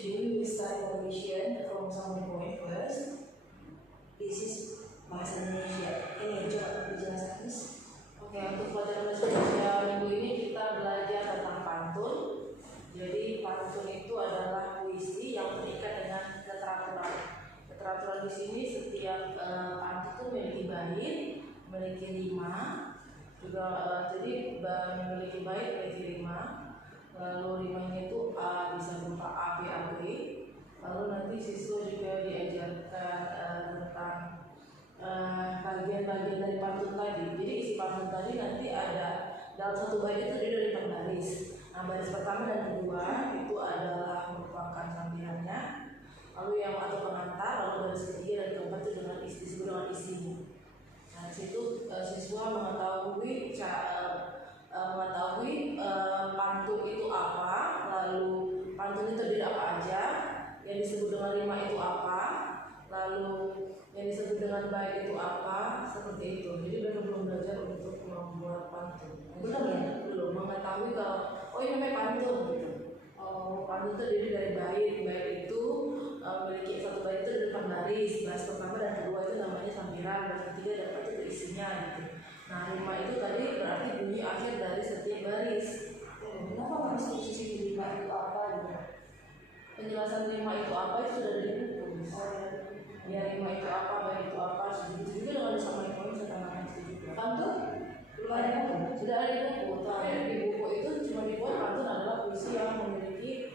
Today we will start evaluation from some point first. This is bahasa Indonesia. Ini coba dijelaskan, Miss. Oke, untuk pelajaran bahasa Indonesia minggu ini kita belajar tentang pantun. Jadi pantun itu adalah puisi yang terikat dengan keteraturan. Keteraturan di sini setiap pantun itu memiliki bait, memiliki rima, juga jadi memiliki bait, memiliki rima. Lalu rimanya itu A bisa berupa A, B, A, B. Lalu nanti siswa juga diajarkan tentang bagian-bagian dari pantun tadi. Jadi isi pantun tadi nanti ada dalam satu bait itu dari 4 baris. Nah, baris pertama dan kedua itu adalah merupakan sambilannya. Lalu yang atau pengantar, lalu baris ketiga dan keempat itu dengan disebut dengan isinya. Nah, di situ siswa mengetahui pantun itu apa, lalu pantun itu terdiri apa aja, yang disebut dengan rima itu apa, lalu yang disebut dengan bait itu apa, seperti itu. Jadi mereka belum belajar untuk membuat pantun. Belum ya? Belum mengetahui kalau ini namanya pantun gitu. Pantun terdiri dari bait. Bait itu memiliki satu bait itu 4 baris. Baris pertama dan kedua itu namanya sambilan, baris ketiga dan keempat itu isinya gitu. Nah, rima itu tadi berarti bunyi akhir dari setiap baris. Kenapa harus posisi rima itu apa gitu? Penjelasan rima itu apa itu sudah ada di buku. Ya, rima itu apa, bait itu apa, segitu juga dengan disampaikan poin setengahnya itu juga. Pantun? Belum ada pantun? Sudah ada di buku. Tapi di buku itu cuma dibuat pantun adalah puisi yang memiliki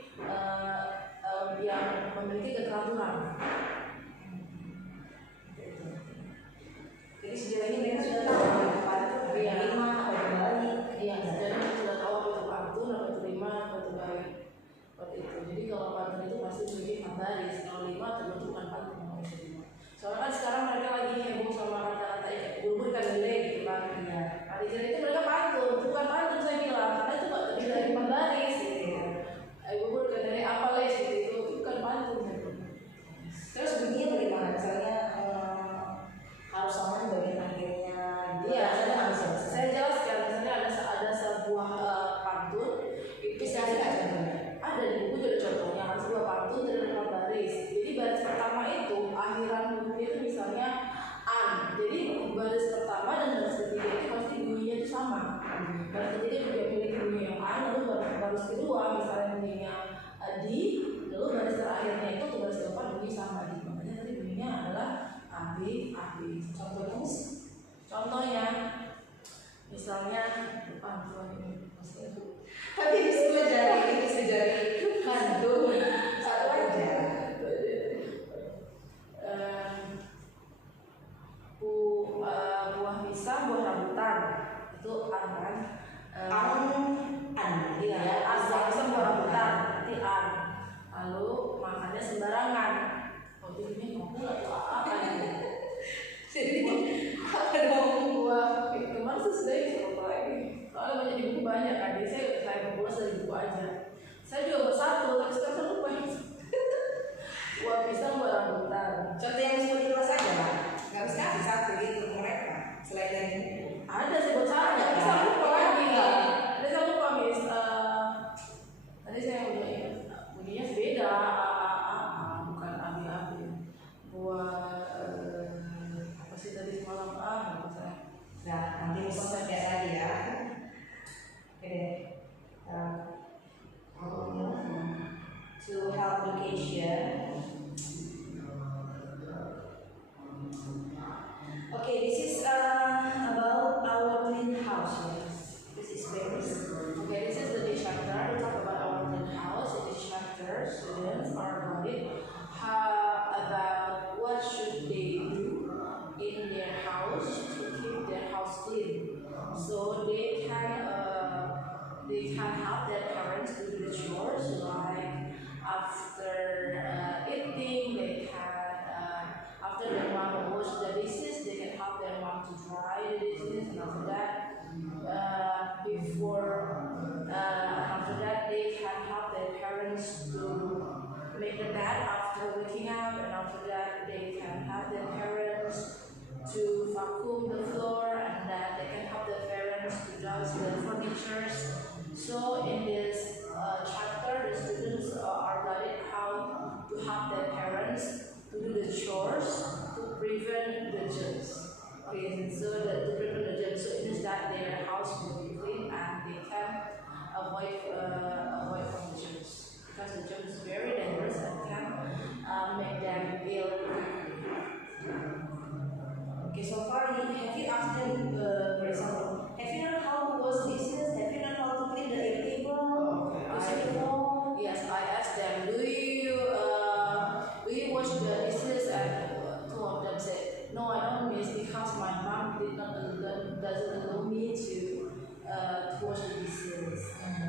keteraturan. Jadi sejauh ini mereka sudah tahu apa pantun, apa itu rima, apa itu bait. Iya, jadi sudah tahu apa itu pantun, apa itu rima, apa itu bait. Seperti itu. Jadi kalau pantun itu pasti memiliki 4 baris. Kalau rima terbentuk bukan pantun namanya rima. Soalnya kan sekarang mereka lagi heboh sama kata-kata bulbul kan gede gitu kan. Iya. Nah, di sini itu mereka pantun, bukan pantun saya bilang, karena itu terdiri dari 4 baris. Bulbul kan dari apa les gitu, itu bukan pantun. Terus bunyinya bagaimana? Misalnya harus sama bagian akhirnya. Iya, saya jelaskan. Misalnya ada sebuah pantun itu Bisa ada contohnya? ada di buku juga contohnya. Ada sebuah pantun dari 4 baris. Jadi baris pertama itu akhiran bunyinya itu misalnya an. Jadi baris pertama dan baris ketiga itu pasti bunyinya itu sama. Baris ketiga juga memiliki bunyi yang an, lalu baris kedua misalnya bunyinya di, lalu baris terakhirnya itu ke baris keempat bunyi sama. Makanya tadi bunyinya adalah AB. Contohnya Contohnya, misalnya pantun ini maksudnya itu. tapi bisa jadi pantun satu aja. Buah pisang, buah rambutan itu an kan? Iya, buah pisang, buah rambutan itu an. Lalu makannya sembarangan. Ini ngobrol atau apa gitu? Jadi apa dong? Buah kemarin sudah apa lagi? Soalnya banyak di buku banyak kan. Jadi saya membuat dari buku aja. Saya juga buat satu, tapi sekarang saya lupa. Buah pisang, buah rambutan. Contoh yang semua di kelas aja lah. Nggak harus kasih satu gitu ke mereka. Selain dari buku. Ada saya buat satu, tapi saya lupa lagi. Ada saya lupa mis. Tadi saya udah ingat bunyinya beda. Bukan abi-abi. Buah apa sih tadi semalam apa saya? Nah, nanti bisa lihat lagi ya. Oke deh. To help education. Okay, this is about our clean house. Yes. This is very. Okay, this is the day chapter. We talk about our clean house. In this chapter, students are learning about what should they do in their house to keep their house clean. So they can help their parents to do the chores, like after eating, they can after their mom wash the dishes, they can help their mom to dry the dishes, and after that they can help their parents to make the bed after waking up, and after that they can help their parents to vacuum the floor, and then they can help their parents to dust the furniture. So in this chapter, the students are guided how to help their parents to do the chores to prevent the germs. Okay, so to prevent the germs, so it means that their house will be clean and they can avoid from the germs, because the germs is very dangerous and can make them ill. Okay, so far, have you asked them, for example, have you learned how to wash dishes? Have you learned how to clean the table? Yes, I asked them, do you wash the dishes? And two of them said, no, I don't miss, because my mom doesn't allow me to wash the dishes.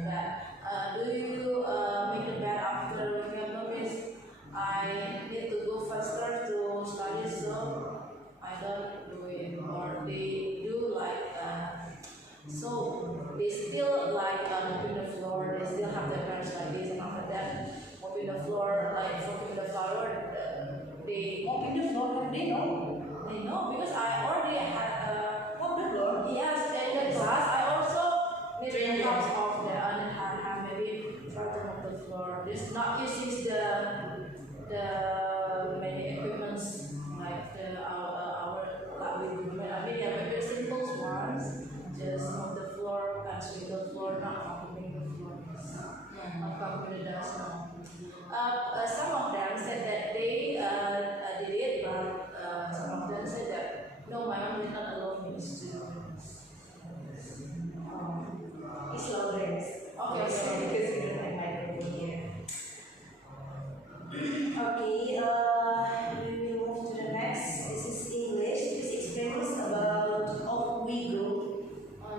That do you make the bed after waking up? No, miss, I need to go faster to study, so I don't do it. Or they do like so they still like mopping the floor. They still have their parents like this, and after that mopping the floor, like mopping the floor. They Mopping the floor, they know. They know, because I already had Mop the floor? yes, in the class I also made Train the them. house of the and have maybe try to mop the floor. Just not using the many equipments like our like we do. I mean, yeah, maybe simple ones. Just mop the floor, and sweep the floor, not mopping the floor. Not covering the dust. No. Some of them said that they did it, but some of them said that no, my mom did not allow me to do this. It's Lawrence. Okay, so Because we don't have microphone here. Okay, we will move to the next. This is English. Please explain us about of we group.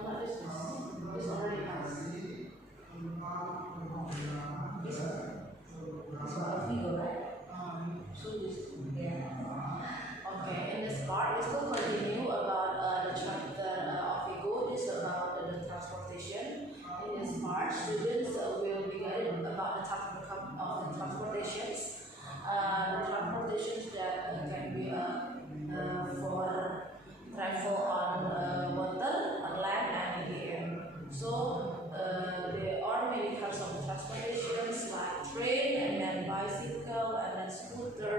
not this one. This already has. This one. This one of we group, right? So this. Yeah. Okay, in this part, we still continue about the chapter of ego. This is about the transportation. In this part, students will be guided about the type of the transportations. The transportations that can be for travel on water, on land, and in the air. So there are many kinds of transportations like train, and then bicycle, and then scooter,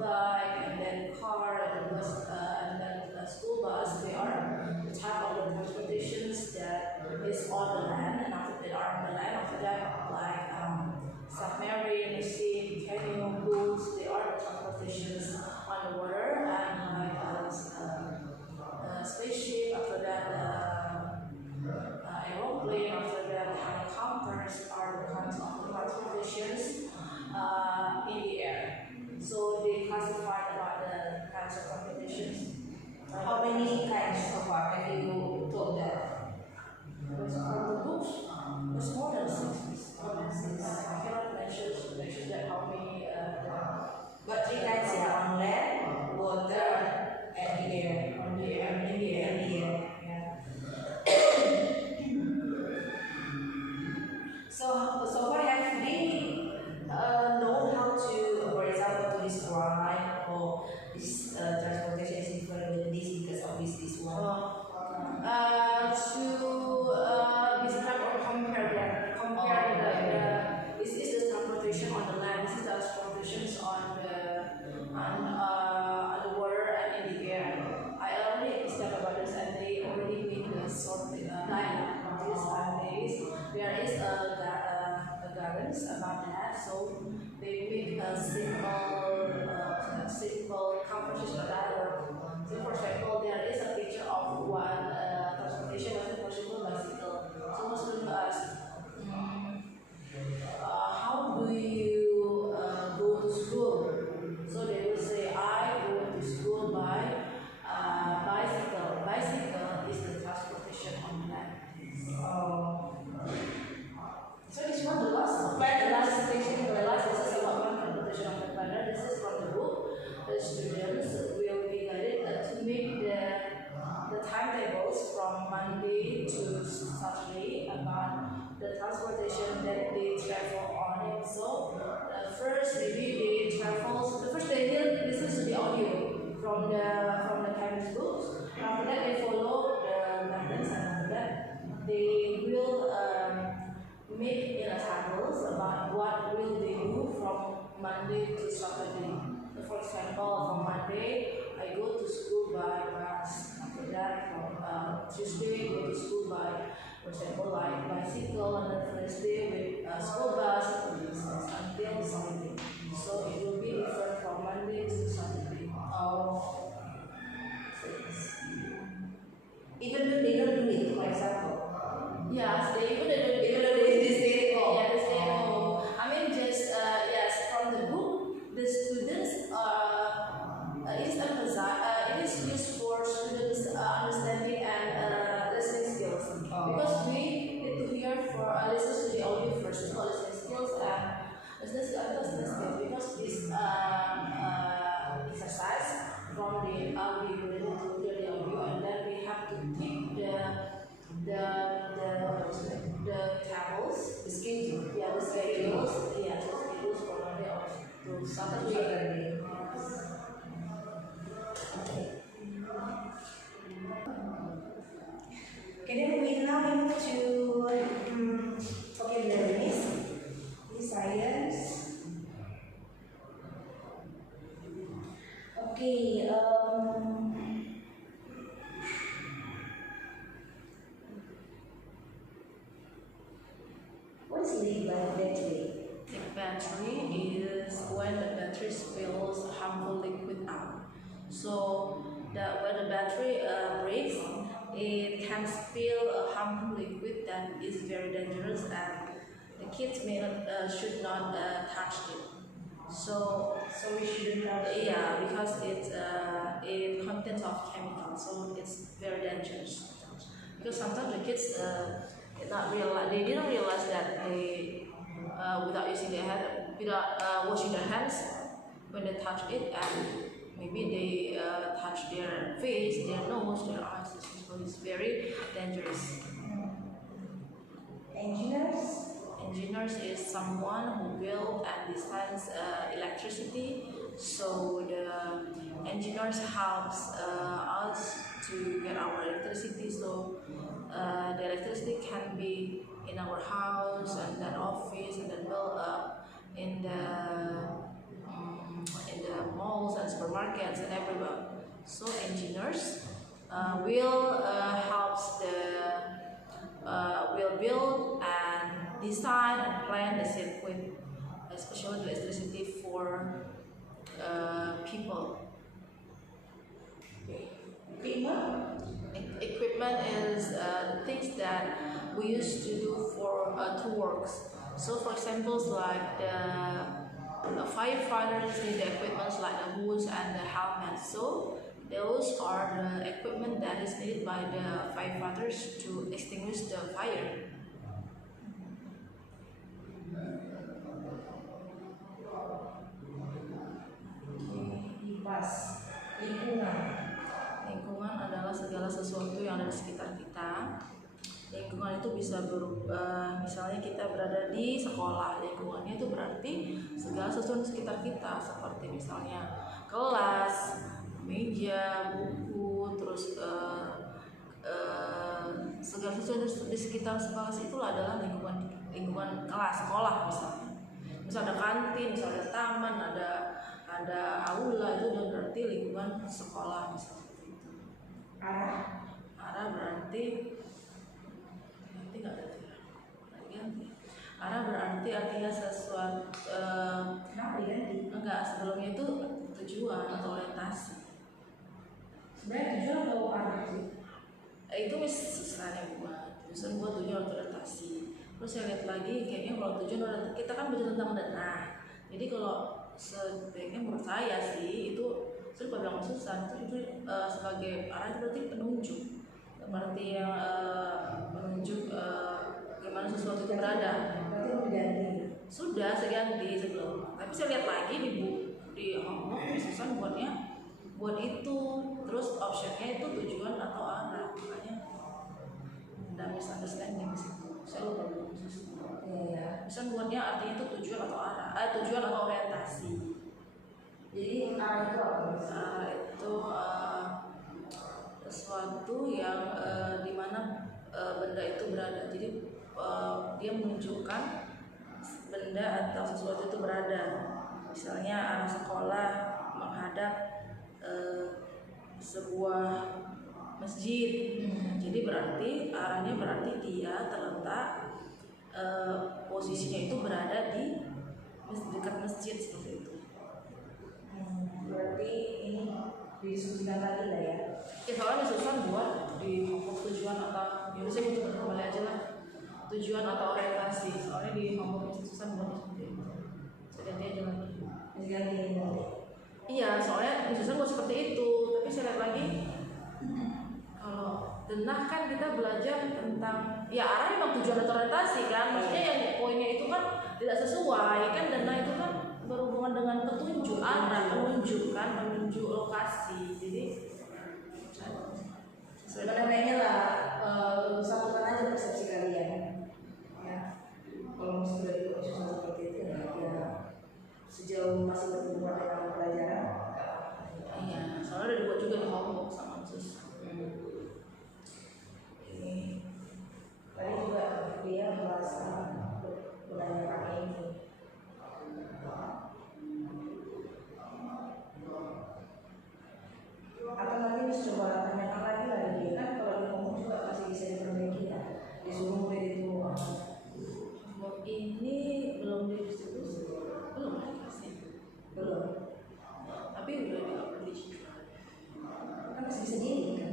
bike, and then car, and then bus, and then school bus. They are the type of the transportations that is on the land, and after they are on the land, after that like submarine, ship, canoe, boats. They are the transportations on the water, and like spaceship. After that, aeroplane. After that, helicopters are the kinds of transportations in the air. So they classified about the kinds of transportations. How many kinds so far have you told that? From the books, there's more than 6. More than 6. I cannot mention that how many. But 3 kinds, yeah, on land, water, and the air. On the air, in the air. In the air, yeah. So far have we known how to, for example, to describe or this transportation is different with this because of this one? To describe or compare that. This is the transportation on the land. This is the transportation on the water and in the air. I already discussed about this, and they already made the sort of diagram of this. And there is a guidance about that. So they make a simple conversation dialogue. So for example, there is a picture of one transportation, for example, bicycle. So student ask, how do you go to school? So they will say, I go to school by bicycle. Bicycle is the transportation on land. So this one, the last station, the last is about transportation of the planet. This is from the book. The students will be guided to make the timetables from Monday to Saturday about the transportation that they travel on it. So first maybe they travel. The first they will listen to the audio from the chemist books. After that they follow the guidance, and after that they will make tables about what will they do from Monday to Saturday. So for example, from Monday I go to school by bus. After that, from Tuesday go to school by, for example, like bicycle, and then Thursday with school bus until Sunday. So it will be different from Monday to Saturday. Oh. Even though they don't do it, for example. Yes, Even though they stay at home. Yeah, they stay at home. I mean, just yes, from the book, the students it is used for students understanding and listening skills. Oh. Because we need to hear for listen to the audio first, for listening skills and listening skills. Because this exercise from the audio, we need to hear the audio, and then we have to take the tables, The schedule. yeah, the schedules for Monday or to Saturday. Okay, then we now move to vocabularies, science. Okay, what is lead by battery? The battery is when the battery spills harmful liquid out. So when the battery breaks, it can spill a harmful liquid that is very dangerous, and the kids should not touch it. So we shouldn't have. yeah, because it contains of chemicals, so it's very dangerous. Because sometimes the kids they didn't realize that they without using their hand, without washing their hands when they touch it, and maybe they touch their face, their nose, their eyes. So it's very dangerous. Engineers is someone who build and designs electricity. So the engineers helps us to get our electricity. So the electricity can be in our house and then office and then build up in the malls and supermarkets and everywhere. So engineers will build and design and plan the circuit, especially the electricity for people. Equipment is things that we used to do for to works. So for example, like the firefighters need the equipment like the boots and the helmets. So those are the equipment that is needed by the firefighters to extinguish the fire. Lingkungan adalah segala sesuatu yang ada di sekitar kita. Lingkungan itu bisa berubah, misalnya kita berada di sekolah, lingkungannya itu berarti segala sesuatu di sekitar kita, seperti misalnya kelas, meja, buku, terus segala sesuatu di sekitar kelas itu adalah lingkungan kelas, sekolah misalnya. Misal ada kantin, misal ada taman, ada aula, itu berarti lingkungan sekolah misalnya. Arah berarti nggak ganti. Arah berarti artinya sesuatu. Kenapa diganti? Enggak, sebelumnya itu tujuan atau orientasi. Sebenarnya tujuan atau arah sih? Itu misalnya buat tujuan atau orientasi. Terus saya lihat lagi, kayaknya kalau tujuan orientasi kita kan bicara tentang dana. Jadi kalau sebaiknya menurut saya sih itu sudah bilang susah itu sebagai arah itu berarti penunjuk. Berarti yang menunjuk gimana sesuatu itu berada. Berarti udah ganti. Sudah saya ganti sebelum. Tapi saya lihat lagi di homework susah buat itu. Terus optionnya itu tujuan atau arah. Makanya ada misunderstanding di situ. Saya lupa belum susah. Iya. Bisa buatnya artinya itu tujuan atau arah. Tujuan atau orientasi. Jadi arah itu apa? Arah itu sesuatu yang di mana benda itu berada. Jadi dia menunjukkan benda atau sesuatu itu berada. misalnya arah sekolah menghadap sebuah masjid. Jadi berarti arahnya berarti dia terletak posisinya itu berada di dekat masjid seperti itu. Berarti ini didiskusikan lagi lah ya. Ya soalnya susah buat di tujuan atau ya saya coba kembali aja lah tujuan atau orientasi. Soalnya di homework itu susah buat seperti itu. Saya ganti aja lagi. Ganti nanti. Iya, soalnya susah buat seperti itu. Tapi saya lihat lagi. Kalau denah kan kita belajar tentang ya arah memang tujuan atau orientasi kan. Maksudnya yang poinnya itu kan tidak sesuai kan. Denah itu kan berhubungan dengan petunjuk arah, menunjuk lokasi. Jadi sebenarnya lah satukan aja persepsi kalian ya. Kalau sudah di posisi seperti itu ya sejauh masih berhubungan dengan pelajaran. iya, soalnya udah dibuat juga di homework sama sus. Ini tadi juga dia merasa menanyakan ini. Atau nanti coba tanyakan lagi lah dia kan kalau dia ngomong juga pasti bisa diperbaiki ya. Disuruh murid itu Ini belum didistribusi, belum dikasih, belum. tapi udah di-upload di Citra. Kan masih bisa diri kan.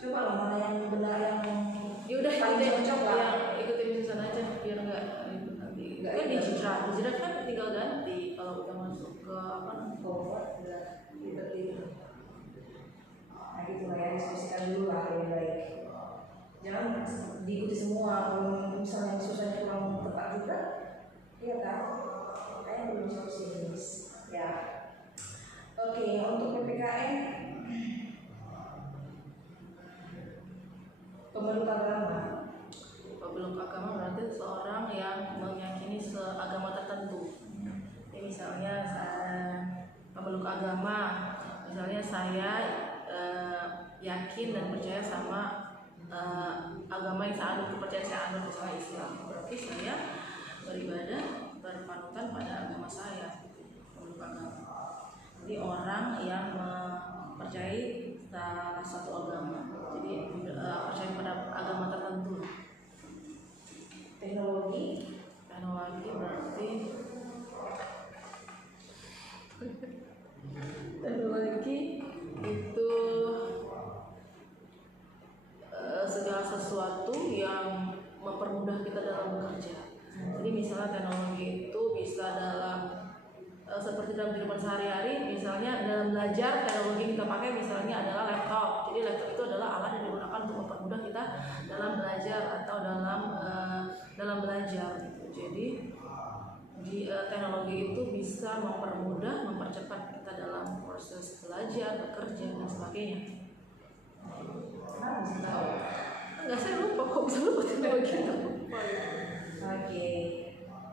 Coba lah mana yang benar yang Ya udah paling ikutin cocok lah. yang ikutin Susan aja biar nggak ribet nanti. Nggak Kan di ribet. Citra kan tinggal ganti kalau udah masuk ke apa namanya. Forward udah ribet-ribet. Nah gitu lah ya, diskusikan dulu lah yang baik. Jangan diikuti semua. Kalau misalnya susahnya kurang tepat juga, iya kan? Kayak belum solusi ya. Oke, untuk PPKN pemeluk agama. Pemeluk agama berarti seorang yang meyakini seagama tertentu. Jadi misalnya pemeluk agama, misalnya saya yakin dan percaya sama agama yang saya anut, kepercayaan saya anut, misalnya Islam. Berarti saya beribadah berpanutan pada agama saya, pemeluk agama. Jadi orang yang mempercayai salah satu agama, jadi percaya pada agama tertentu. Teknologi Berarti teknologi itu segala sesuatu yang mempermudah kita dalam bekerja. Jadi misalnya teknologi itu bisa dalam seperti dalam kehidupan sehari-hari, misalnya dalam belajar teknologi yang kita pakai misalnya adalah laptop. Jadi laptop itu adalah alat yang digunakan untuk mempermudah kita dalam belajar atau dalam belajar. Gitu. Jadi teknologi itu bisa mempermudah, mempercepat kita dalam proses belajar, bekerja dan sebagainya. bisa tahu. Enggak, saya lupa kok bisa lupa teknologi itu. Oke.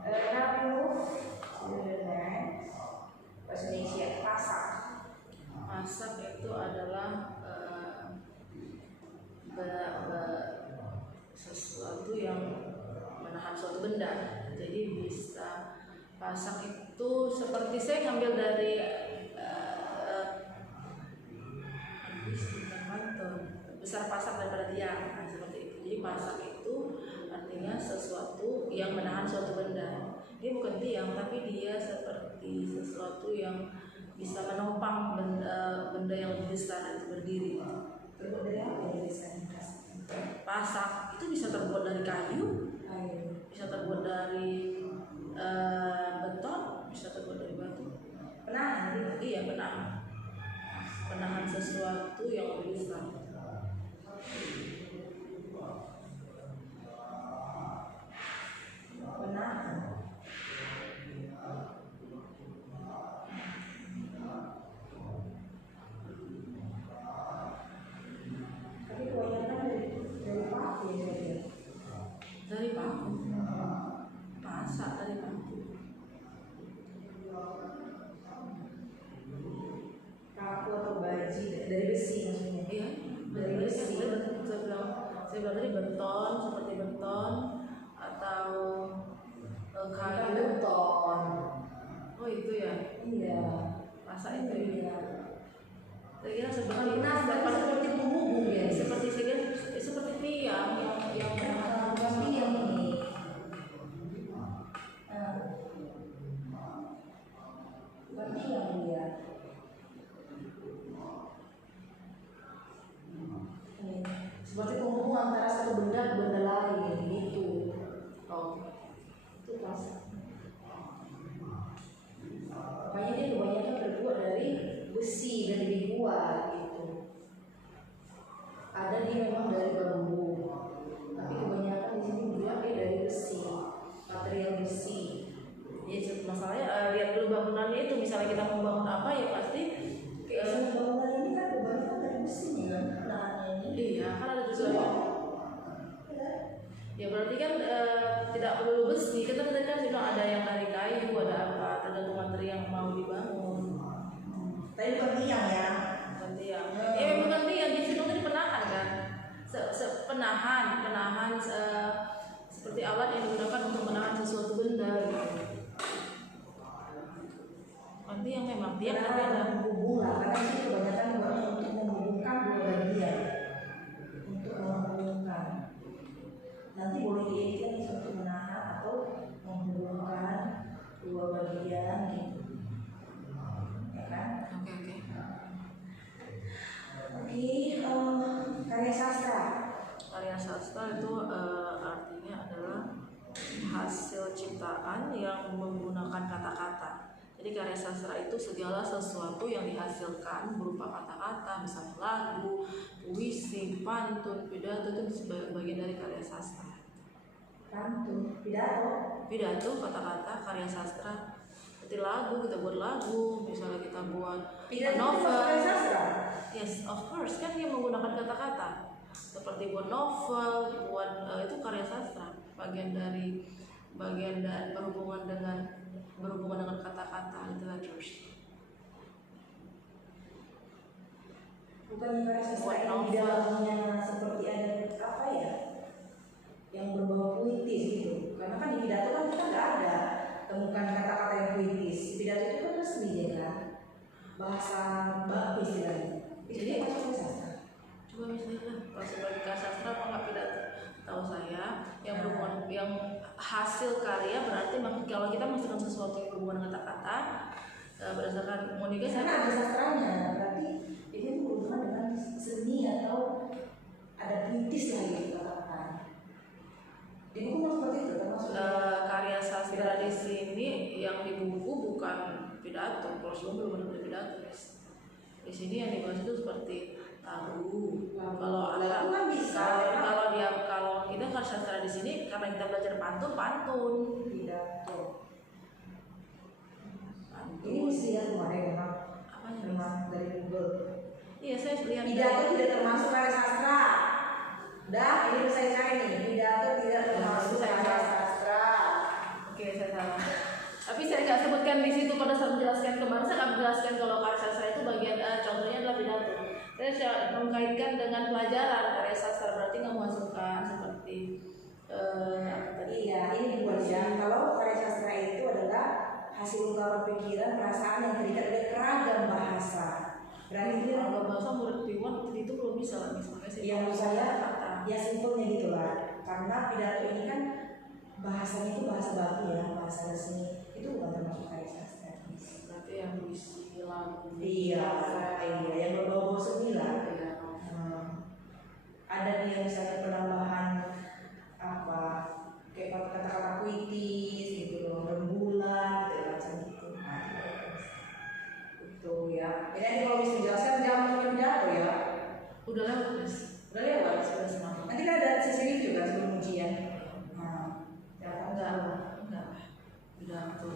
Lalu bahasa Indonesia pasak. Masak itu adalah sesuatu yang menahan suatu benda. Jadi bisa pasak itu seperti saya ngambil dari besar pasak daripada tiang, nah, seperti itu. Jadi pasak itu artinya sesuatu yang menahan suatu benda. Dia bukan tiang, tapi dia seperti sesuatu yang bisa menopang benda yang lebih besar itu berdiri. Terbuat dari apa ya biasanya? Pasak itu bisa terbuat dari kayu, bisa terbuat dari beton, bisa terbuat dari batu. Penahan gitu. Iya, penahan sesuatu yang lebih besar. Penahan. Tapi kebanyakan dari paku ya saya. Dari paku. Pasak dari paku. Paku atau baji dari besi maksudnya. Iya, Dari besi. Saya bilang tadi beton, seperti beton atau kayu. beton. Oh itu ya, Iya. masa itu ya. Iya. Saya kira seperti Seperti penghubung ya. seperti tiang yang Bukan tiang ini. Bukan tiang dia. Seperti penghubung antara satu benda ke benda lain gitu. oh Itu pas. Makanya dia kebanyakan terbuat dari besi dan dibuat gitu. Ada dia memang dari bambu, tapi kebanyakan di sini dibuat dia dari besi, material besi. ya masalahnya lihat dulu bangunannya itu, misalnya kita mau bangun apa ya pasti Semua bangunan ini kan kebanyakan dari besi kan, penahannya ini. iya kan ada juga ya berarti kan tidak perlu besi, kita tadi kan sudah ada yang dari kayu, ada apa, tergantung materi yang mau dibangun. Tapi bukan tiang ya. Bukan tiang. Bukan tiang, di situ kan penahan kan. Penahan seperti alat yang digunakan untuk menahan sesuatu benda gitu. Bukan tiang, memang tiang tapi ada Menghubung lah, karena ini kebanyakan buat untuk menghubungkan dua bagian, untuk menghubungkan. Nanti boleh diedit untuk menahan atau menghubungkan dua bagian gitu, ya kan? Oke. Oke, karya sastra. Karya sastra itu artinya adalah hasil ciptaan yang menggunakan kata-kata. Jadi karya sastra itu segala sesuatu yang dihasilkan berupa kata-kata, misalnya lagu, puisi, pantun, pidato, itu bagian dari karya sastra. Pantun, pidato, Kata-kata, karya sastra. Seperti lagu, kita buat lagu, misalnya kita buat pidato novel. karya sastra. Yes, of course, kan dia menggunakan kata-kata. Seperti buat novel, buat itu karya sastra, bagian dari berhubungan dengan kata-kata, literature. Bukan karya sastra Buat yang di dalamnya seperti ada apa ya, yang berbau puitis gitu. Karena kan di pidato kan kita nggak ada temukan kata-kata yang puitis. Pidato itu kan resmi ya kan, bahasa baku istilahnya. Itu dia karya sastra. Coba misalnya kalau sebagai karya sastra apa nggak pidato? Tahu saya yang berhubungan, yang hasil karya berarti kalau kita menghasilkan sesuatu yang berhubungan dengan kata-kata berdasarkan Monika Karena ada sastranya, berarti ini berhubungan dengan seni atau ada puitis lah gitu kata-kata. Di buku mau seperti itu termasuk karya sastra di sini yang di buku bukan pidato, kalau sebelum belum ada pidato. Di sini yang dibahas itu seperti lagu. Kalau kita karya sastra di sini karena kita belajar pantun. pidato. Ini mesti lihat kemarin memang dari Google. Iya, saya lihat. Pidato tidak termasuk karya sastra. Udah, ini saya cari nih. Pidato tidak termasuk karya sastra. Oke, saya salah. Tapi saya nggak sebutkan di situ pada saat menjelaskan kemarin. Saya akan menjelaskan kalau karya sastra itu bagian contohnya adalah pidato. Saya mengkaitkan dengan pelajaran karya sastra, berarti nggak menghasilkan seperti Iya, ini buat ya. Kalau karya sastra itu adalah hasil ungkapan pikiran, perasaan yang terikat oleh keragam bahasa. Berarti dia kalau bahasa murid Piwan itu belum bisa lah misalnya sih. yang menurut saya ya simpelnya gitu lah. Karena pidato ini kan bahasanya itu bahasa baku ya, bahasa resmi. Itu bukan termasuk karya sastra. Berarti yang puisi, lagu. Iya, yang berbau seni lah. Iya. Ada dia misalnya penambahan apa kayak kata-kata puitis gitu loh, rembulan gitu macam itu. Itu ya. Ini kalau bisa dijelaskan jangan pakai pidato ya. Udah lewat guys. Udah lewat. Sudah semakin. Nanti kan ada sesi review kan sebelum ujian. Nah, Enggak. Udah betul.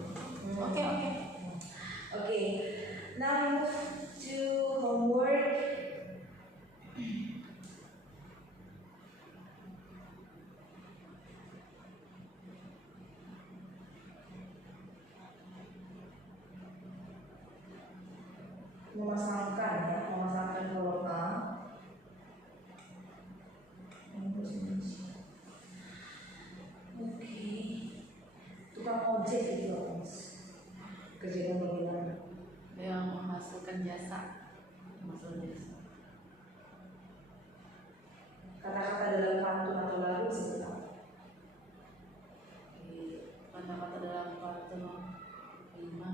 Oke. Oke. Now move to homework. Memasangkan kolom A. Oke. Untuk tukang ojek gitu loh, Mas. Kerja panggilan. yang menghasilkan jasa. Kata-kata dalam pantun atau lagu disebut apa? Kata-kata dalam pantun rima.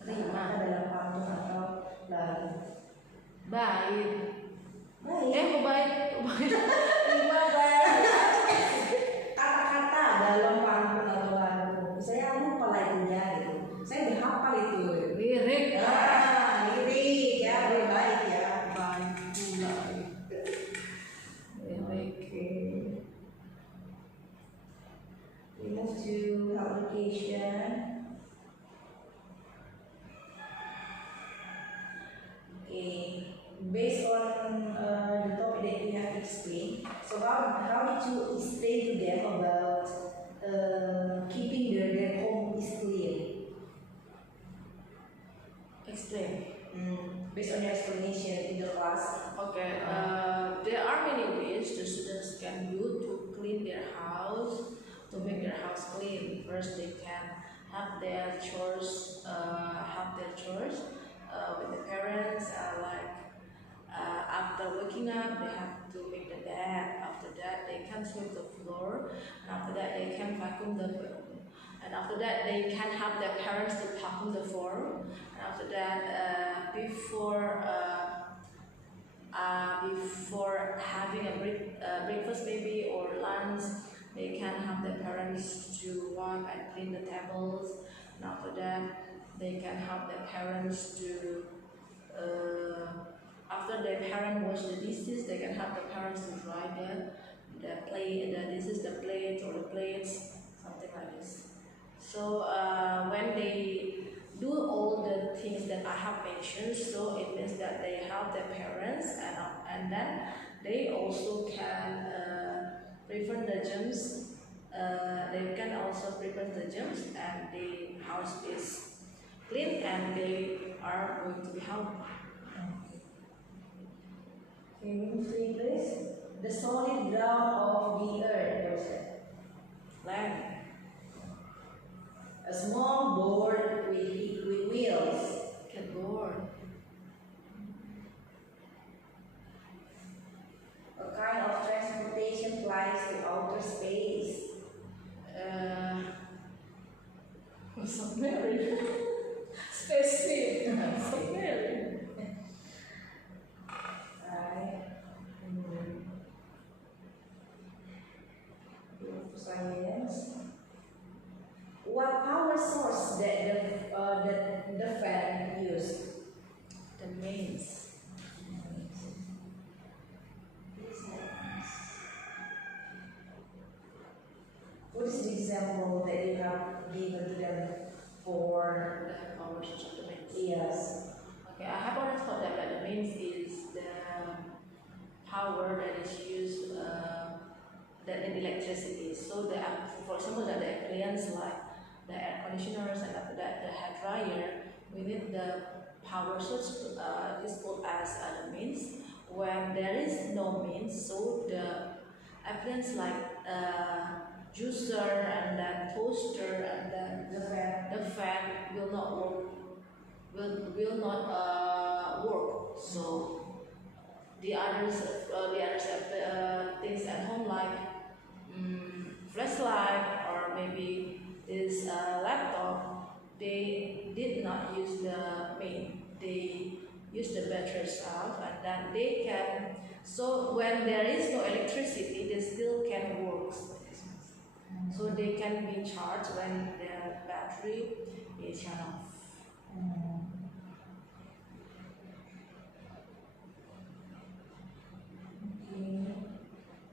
Kata-kata dalam pantun atau lagu. Baik. Baik. Kok baik? Rima baik. Kata-kata dalam pantun atau lagu. Saya lupa lagunya gitu. Saya udah hafal itu. Lirik. Lirik ya, baik ya. Baik pula. Lirik. We move to application. Okay, based on the topic that we have explained, so how did you explain to them about keeping their home is clean? Explain. Based on your explanation in the class. Okay, there are many ways the students can do to clean their house, to make their house clean. First, they can have their chores, with the parents. After waking up, they have to make the bed. After that, they can sweep the floor. And after that, they can vacuum the room. And after that, they can have their parents to vacuum the floor. And after that, before having a breakfast maybe or lunch, they can have their parents to walk and clean the tables. And after that, they can have their parents to after their parent wash the dishes, they can have the parents to dry the plates or the plates, something like this. So when they do all the things that I have mentioned, so it means that they help their parents, and then they also can prevent the germs. They can also prevent the germs, and the house is clean, and they are going to be healthy. Okay, move to English. The solid ground of the earth. Land. A small board with wheels. Catboard. A kind of transportation flies to outer space. Submarine. Spaceship. Submarine. Science. What power source that the fan used? The mains. What is the example that you have given to them for The power source of the mains. yes? Okay, I have already thought that the mains is the power that is used that in electricity. So for example, that the appliances like the air conditioners and after that the hair dryer, we need the power source is called as the mains. When there is no mains, so the appliance like juicer and then toaster and then the fan will not work. Will not work. So the others things at home like flashlight or maybe this laptop, they did not use the main. They use the battery itself, and then they can. So when there is no electricity, they still can work. So they can be charged when the battery is shut off.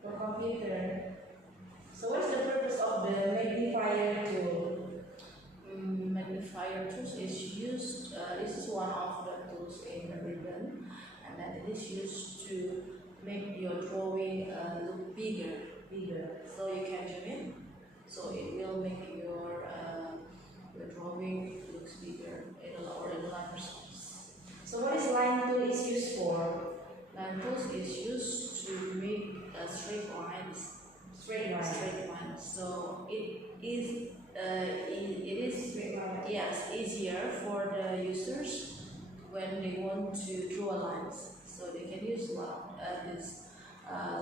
For computer. So what is the purpose of the magnifier tool? Magnifier tools is used. This is one of the tools in the ribbon, and then it is used to make your drawing look bigger. So you can zoom in. So it will make your drawing looks bigger in a larger size. So what is line tool is used for? Line tools is used to make straight lines. Straight line. So so it is yes easier for the users when they want to draw lines. So they can use these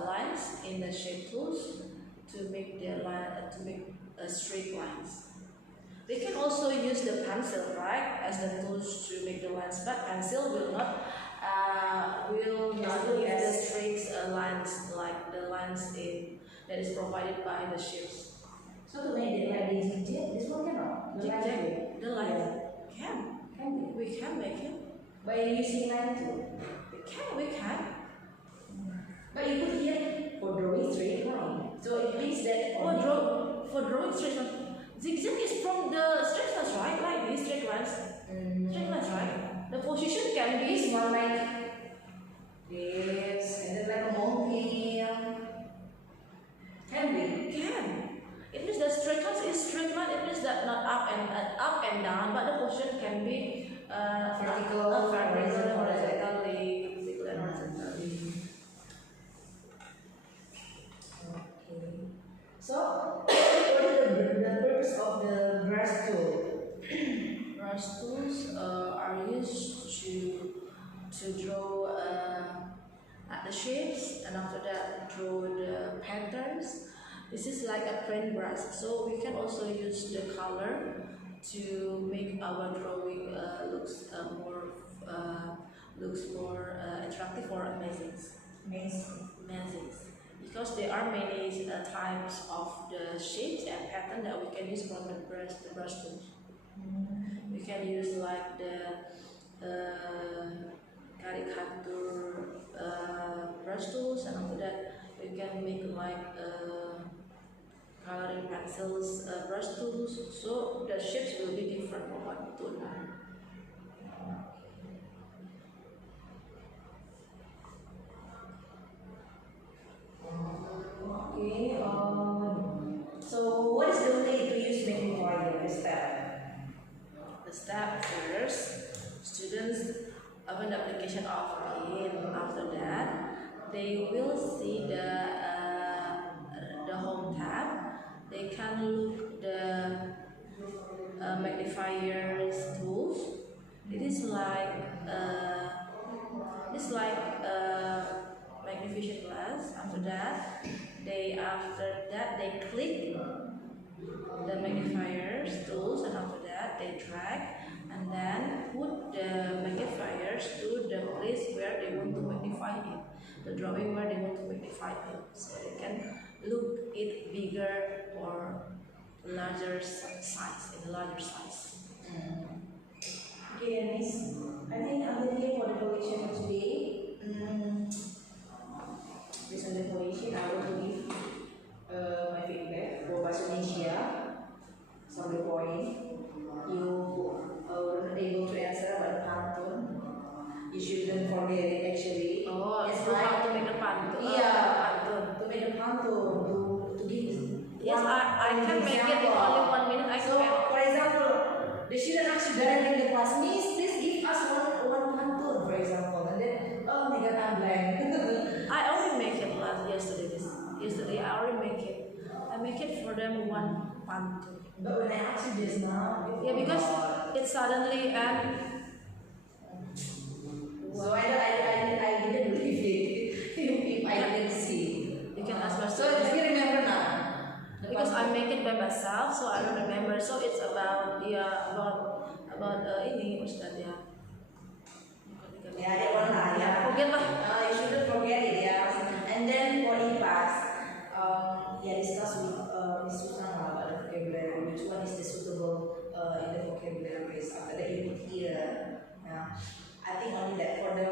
lines in the shape tools to make their line straight lines. They can also use the pencil, right, as the tools to make the lines, but pencil will not give the straight lines like the lines that is provided by the shapes. So to make it like zigzag, this one cannot. Zigzag, the line Yeah. can we can make it. By using line too. We can. But you put here for drawing straight line. So it means that For drawing straight lines, zigzag is from the straight lines, right? Like these straight lines. Straight lines, right? The position can be this one like this, and then like a monkey. Can be. Can. It means the straight line is straight line. It means that not up and down, but the position can be Vertical, horizontally, vertical and horizontally. Okay. So what is the purpose of the brush tool? Brush tools are used to draw at the shapes, and after that draw the patterns. This is like a plain brush, so we can also use the color to make our drawing looks more attractive or amazing. Because there are many types of the shapes and pattern that we can use from the brush tools. We can use like the caricature brush tools, and after that we can make like coloring pencils brush tools. So the shapes will be different from one to another. Okay. So what is the way to use magnifier step? The step first, students open the application of it. After that, they will see the home tab. They can look the magnifiers tools. It is like magnification glass. After that, they click the magnifiers tools, and after that they drag and then put the magnifiers to the place where they want to magnify it, the drawing where they want to magnify it, so they can look it bigger or larger size, in a larger size. Okay, Miss. I think I'm ready for the collection for today. Based on the collection, I want to give my feedback for Bahasa Indonesia. Some the point you were not able to answer about the pantun. You shouldn't forget it actually. Oh, Yes, so how right. to make a pantun? Yeah, Pantun. to make a pantun, to give. Yes, I can make it in only 1 minute. I So, can. for example, the student asks you directly in the class, Miss, please give us one pantun, for example, and then, oh my god, I'm blank. I already make it yesterday. Yesterday I already make it. I make it for them one pantun. But when I asked you just now, Yeah, because it suddenly and so I didn't believe it if I didn't see. you can ask my So students. do you remember now? Because I make it by myself, so I don't remember. So it's about ini Ustaz ya. Yeah, that one lah, yeah. Forget lah. You shouldn't forget it, yeah. And then for IPAS, discuss with Ms. Susana about the vocabulary. Which one is the suitable in the vocabulary? After that, you put here. Yeah. I think only that for the